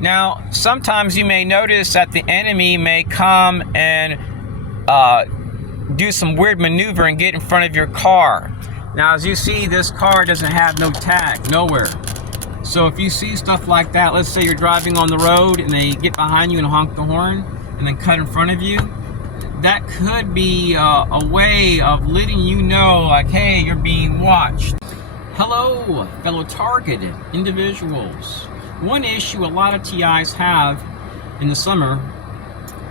Now, sometimes you may notice that the enemy may come and do some weird maneuver and get in front of your car. Now, as you see, this car doesn't have no tag, nowhere. So if you see stuff like that, let's say you're driving on the road and they get behind you and honk the horn and then cut in front of you, that could be a way of letting you know, like, hey, you're being watched. Hello, fellow targeted individuals. One issue a lot of TIs have in the summer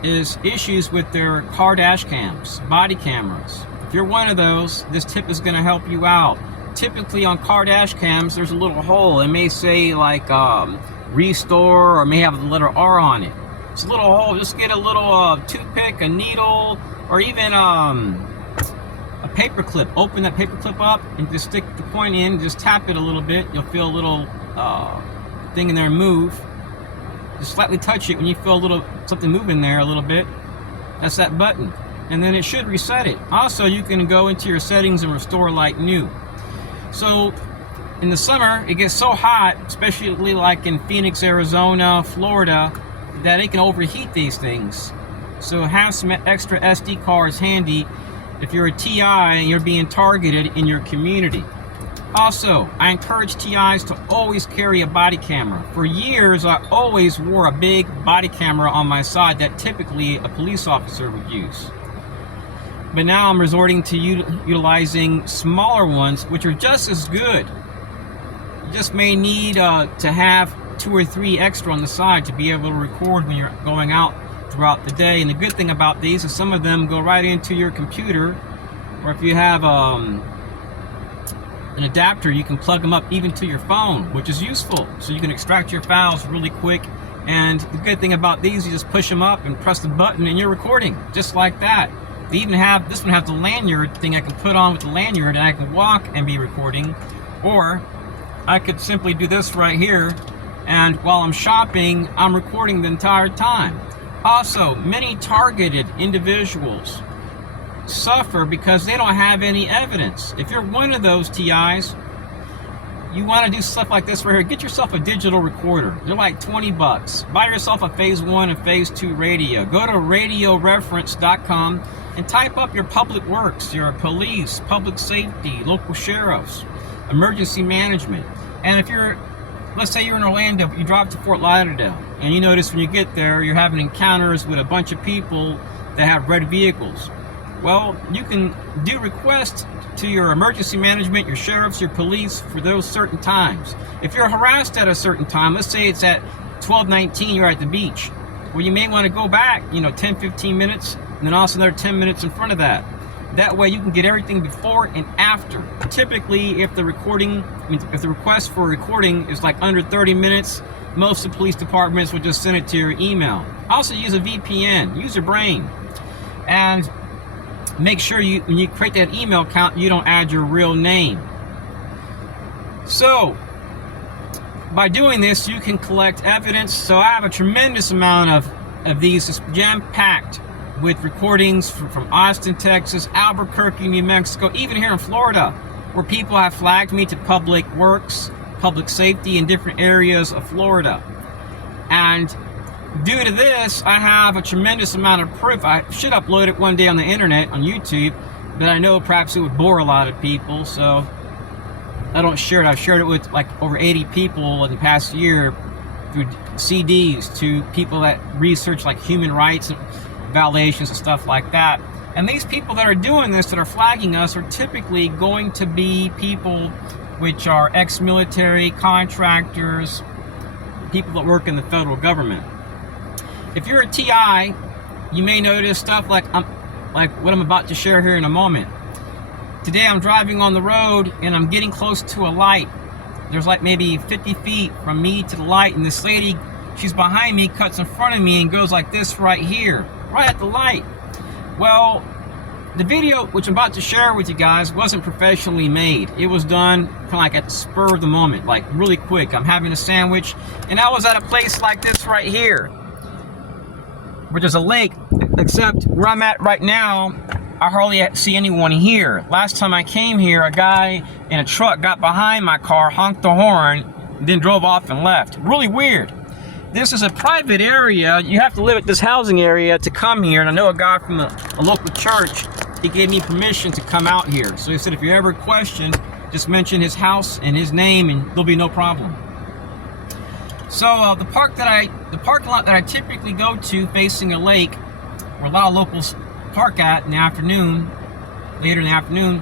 is issues with their car dash cams, body cameras. If you're one of those, this tip is going to help you out. Typically on car dash cams, there's a little hole. It may say like restore, or may have the letter R on it. It's a little hole. Just get a little toothpick, a needle, or even a paper clip. Open that paper clip up and just stick the point in. Just tap it a little bit. You'll feel a little thing in there move. Just slightly touch it when you feel a little something move in there a little bit. That's that button, and then it should reset it. Also, you can go into your settings and restore like new. So in the summer, it gets so hot, especially like in Phoenix, Arizona, Florida, that it can overheat these things. So have some extra SD cards handy if you're a TI and you're being targeted in your community. Also, I encourage TIs to always carry a body camera. For years, I always wore a big body camera on my side that typically a police officer would use. But now I'm resorting to utilizing smaller ones, which are just as good. You just may need to have 2 or 3 extra on the side to be able to record when you're going out throughout the day. And the good thing about these is some of them go right into your computer, or if you have an adapter, you can plug them up even to your phone, which is useful. So you can extract your files really quick. And the good thing about these, you just push them up and press the button and you're recording, just like that. They even have, this one has the lanyard thing I can put on with the lanyard, and I can walk and be recording. Or I could simply do this right here, and while I'm shopping, I'm recording the entire time. Also, many targeted individuals suffer because they don't have any evidence. If you're one of those TIs, you want to do stuff like this right here. Get yourself a digital recorder. They're like 20 bucks. Buy yourself a phase 1 and phase 2 radio. Go to radioreference.com and type up your public works, your police, public safety, local sheriffs, emergency management. And if you're, let's say you're in Orlando, but you drive to Fort Lauderdale, and you notice when you get there, you're having encounters with a bunch of people that have red vehicles. Well, you can do requests to your emergency management, your sheriffs, your police for those certain times. If you're harassed at a certain time, let's say it's at 12:19, you're at the beach. Well, you may want to go back, 10, 15 minutes, and then also another 10 minutes in front of that. That way you can get everything before and after. Typically, if the request for recording is like under 30 minutes, most of the police departments will just send it to your email. Also use a VPN, use your brain. And make sure when you create that email account, you don't add your real name. So, by doing this, you can collect evidence. So I have a tremendous amount of these, just jam-packed with recordings from Austin, Texas, Albuquerque, New Mexico, even here in Florida, where people have flagged me to public works, public safety in different areas of Florida. And due to this, I have a tremendous amount of proof. I should upload it one day on the internet, on YouTube, but I know perhaps it would bore a lot of people, so I don't share it. I've shared it with like over 80 people in the past year through CDs to people that research like human rights and violations and stuff like that. And these people that are doing this, that are flagging us, are typically going to be people which are ex-military, contractors, people that work in the federal government. If you're a TI, you may notice stuff like what I'm about to share here in a moment. Today I'm driving on the road and I'm getting close to a light. There's like maybe 50 feet from me to the light, and this lady, she's behind me, cuts in front of me and goes like this right here, right at the light. Well, the video which I'm about to share with you guys wasn't professionally made. It was done kind of like at the spur of the moment, like really quick. I'm having a sandwich and I was at a place like this right here, where there's a lake, except where I'm at right now, I hardly see anyone here. Last time I came here, a guy in a truck got behind my car, honked the horn, then drove off and left. Really weird. this is a private area. You have to live at this housing area to come here. And I know a guy from a local church, he gave me permission to come out here. So he said, if you ever question, just mention his house and his name and there'll be no problem. So the parking lot that I typically go to facing a lake, where a lot of locals park at in the afternoon, later in the afternoon,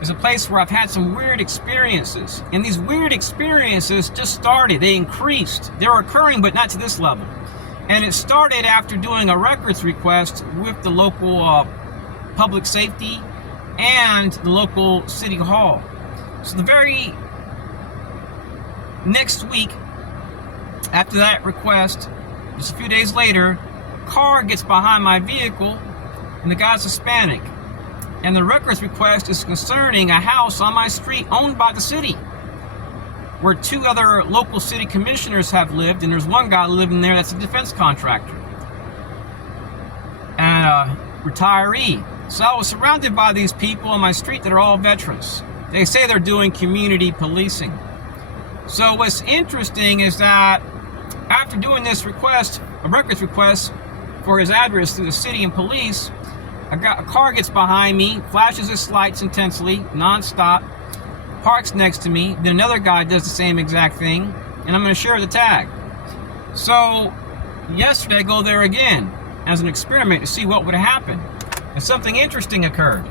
is a place where I've had some weird experiences. And these weird experiences just started. They increased. They're occurring, but not to this level. And it started after doing a records request with the local public safety and the local city hall. So the very next week after that request, just a few days later, a car gets behind my vehicle and the guy's Hispanic. And the records request is concerning a house on my street owned by the city, where 2 other local city commissioners have lived, and there's one guy living there that's a defense contractor and a retiree. So I was surrounded by these people on my street that are all veterans. They say they're doing community policing. So what's interesting is that after doing this request, a records request for his address through the city and police, a car gets behind me, flashes its lights intensely, non-stop, parks next to me. Then another guy does the same exact thing, and I'm going to share the tag. So yesterday I go there again as an experiment to see what would happen. And something interesting occurred.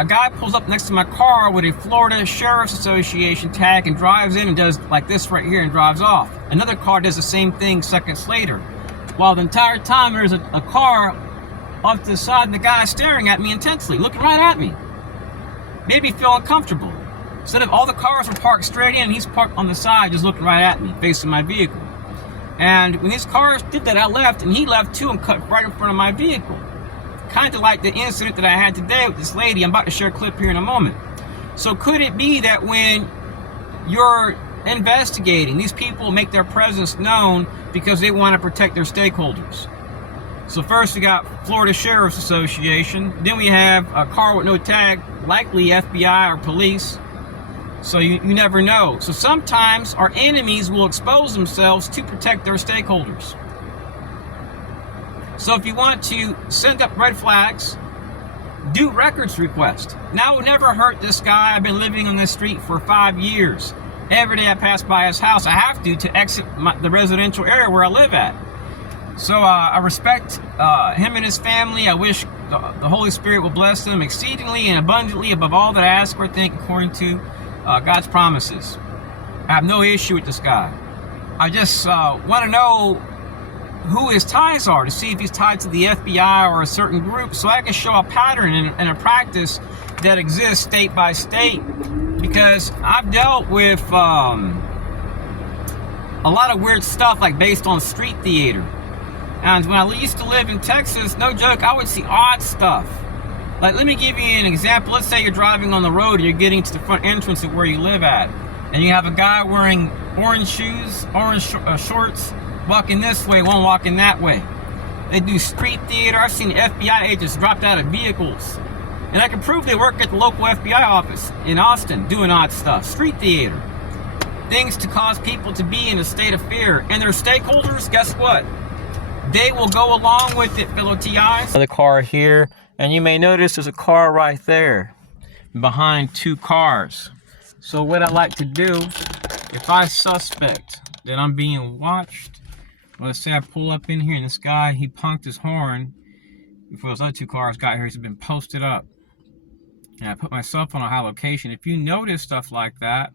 A guy pulls up next to my car with a Florida Sheriff's Association tag and drives in and does like this right here and drives off. Another car does the same thing seconds later. While the entire time there's a car off to the side and the guy staring at me intensely, looking right at me. Made me feel uncomfortable. Instead of all the cars were parked straight in, he's parked on the side just looking right at me, facing my vehicle. And when these cars did that, I left and he left too and cut right in front of my vehicle. Kind of like the incident that I had today with this lady. I'm about to share a clip here in a moment. So could it be that when you're investigating, these people make their presence known because they want to protect their stakeholders? So first we got Florida Sheriff's Association. Then we have a car with no tag, likely FBI or police. So you never know. So sometimes our enemies will expose themselves to protect their stakeholders. So if you want to send up red flags, do records request. Now it will never hurt this guy. I've been living on this street for 5 years. Every day I pass by his house, I have to exit the residential area where I live at. So I respect him and his family. I wish the Holy Spirit will bless them exceedingly and abundantly above all that I ask or think according to God's promises. I have no issue with this guy. I just want to know who his ties are, to see if he's tied to the FBI or a certain group, so I can show a pattern and a practice that exists state by state. Because I've dealt with a lot of weird stuff, like based on street theater. And when I used to live in Texas, no joke, I would see odd stuff. Like, let me give you an example. Let's say you're driving on the road and you're getting to the front entrance of where you live at, and you have a guy wearing orange shoes, orange shorts, walking this way, one walking that way. They do street theater. I've seen FBI agents dropped out of vehicles. And I can prove they work at the local FBI office in Austin doing odd stuff. Street theater. Things to cause people to be in a state of fear. And their stakeholders, guess what? They will go along with it, fellow TIs. Another car here. And you may notice there's a car right there behind 2 cars. So what I like to do, if I suspect that I'm being watched, let's say I pull up in here and this guy, he punked his horn before those other 2 cars got here. He's been posted up. And I put myself on a high location. If you notice stuff like that,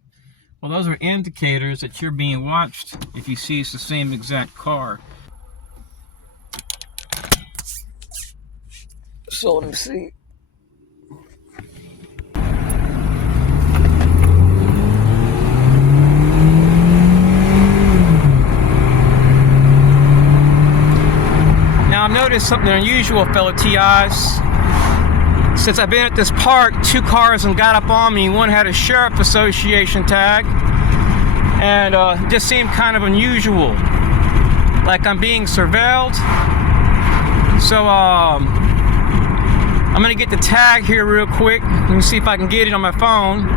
well, those are indicators that you're being watched if you see it's the same exact car. So let me see. Now I've noticed something unusual, fellow TIs. Since I've been at this park, 2 cars and got up on me. One had a Sheriff Association tag, and just seemed kind of unusual, like I'm being surveilled. So I'm gonna get the tag here real quick. Let me see if I can get it on my phone.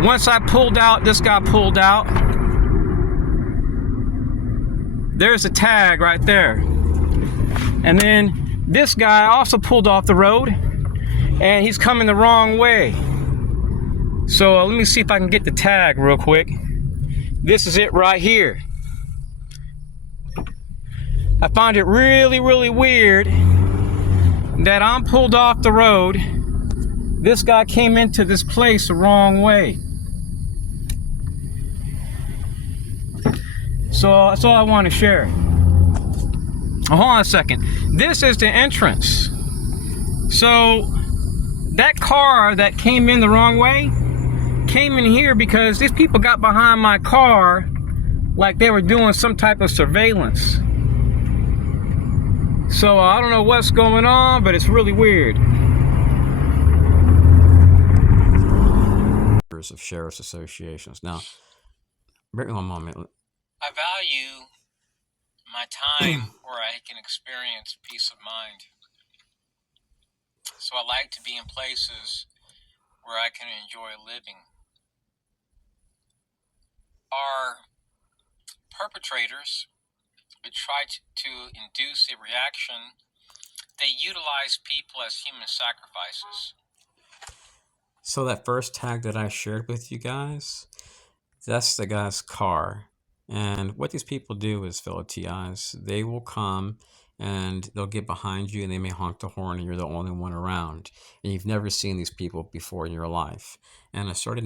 Once I pulled out, this guy pulled out. There's a tag right there. And then this guy also pulled off the road, and he's coming the wrong way. So let me see if I can get the tag real quick. This is it right here. I find it really, really weird that I'm pulled off the road. This guy came into this place the wrong way. So that's all I want to share. Oh, hold on a second. This is the entrance. So that car that came in the wrong way came in here because these people got behind my car like they were doing some type of surveillance. So I don't know what's going on, but it's really weird. Of sheriff's associations. Now, bring me one moment. I value my time where I can experience peace of mind. So I like to be in places where I can enjoy living. Our perpetrators would try to induce a reaction. They utilize people as human sacrifices. So that first tag that I shared with you guys, that's the guy's car. And what these people do is, fellow TIs, they will come and they'll get behind you and they may honk the horn and you're the only one around. And you've never seen these people before in your life. And I started